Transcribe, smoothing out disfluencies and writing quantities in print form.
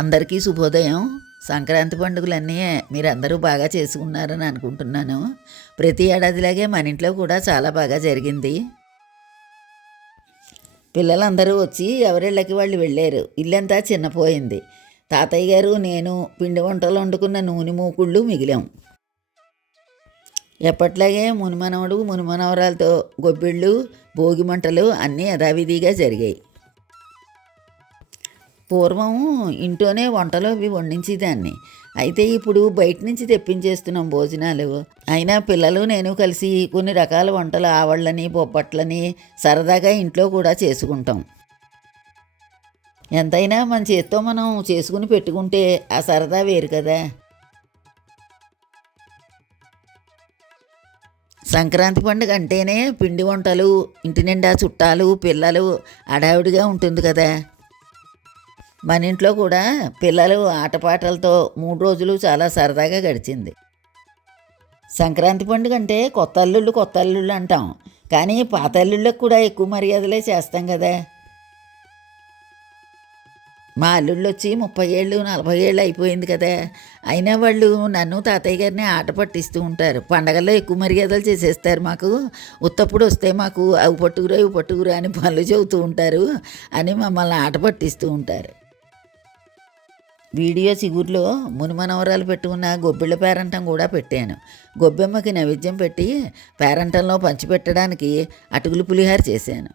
అందరికీ శుభోదయం. సంక్రాంతి పండుగలన్నీ మీరందరూ బాగా చేసుకున్నారని అనుకుంటున్నాను. ప్రతి ఏడాదిలాగే మన ఇంట్లో కూడా చాలా బాగా జరిగింది. పిల్లలందరూ వచ్చి ఎవరిళ్ళకి వాళ్ళు వెళ్ళారు. ఇల్లంతా చిన్నపోయింది. తాతయ్య గారు, నేను పిండి వంటలు వండుకున్న నూనె మూకుళ్ళు మిగిలాం. ఎప్పట్లాగే మునిమనవడు మునిమనవరాలతో గొబ్బిళ్ళు, భోగి మంటలు అన్నీ యథావిధిగా జరిగాయి. పూర్వం ఇంట్లోనే వంటలు అవి వండించేదాన్ని. అయితే ఇప్పుడు బయట నుంచి తెప్పించేస్తున్నాం భోజనాలు. అయినా పిల్లలు నేను కలిసి కొన్ని రకాల వంటలు ఆవళ్ళని బొబ్బట్లని సరదాగా ఇంట్లో కూడా చేసుకుంటాం. ఎంతైనా మన చేత్తో మనం చేసుకుని పెట్టుకుంటే ఆ సరదా వేరు కదా. సంక్రాంతి పండుగ అంటేనే పిండి వంటలు, ఇంటి నిండా చుట్టాలు, పిల్లలు, హడావిడిగా ఉంటుంది కదా. మన ఇంట్లో కూడా పిల్లలు ఆటపాటలతో 3 రోజులు చాలా సరదాగా గడిచింది. సంక్రాంతి పండుగ అంటే కొత్త అల్లుళ్ళు అంటాం, కానీ పాత అల్లుళ్ళకు కూడా ఎక్కువ మర్యాదలే చేస్తాం కదా. మా అల్లుళ్ళు వచ్చి 30 ఏళ్ళు 40 ఏళ్ళు అయిపోయింది కదా. అయినా వాళ్ళు నన్ను తాతయ్య గారిని ఆట పట్టిస్తూ ఉంటారు. పండగల్లో ఎక్కువ మర్యాదలు చేసేస్తారు మాకు. ఉత్తప్పుడు వస్తే మాకు అవి పట్టుకురా అని పనులు చెబుతూ ఉంటారు అని మమ్మల్ని ఆట పట్టిస్తూ ఉంటారు. వీడియో చిగురులో మునిమనవరాలు పెట్టుకున్న గొబ్బిళ్ళ పేరంటం కూడా పెట్టాను. గొబ్బెమ్మకి నైవేద్యం పెట్టి పేరంటంలో పంచిపెట్టడానికి అటుకులు పులిహార చేశాను.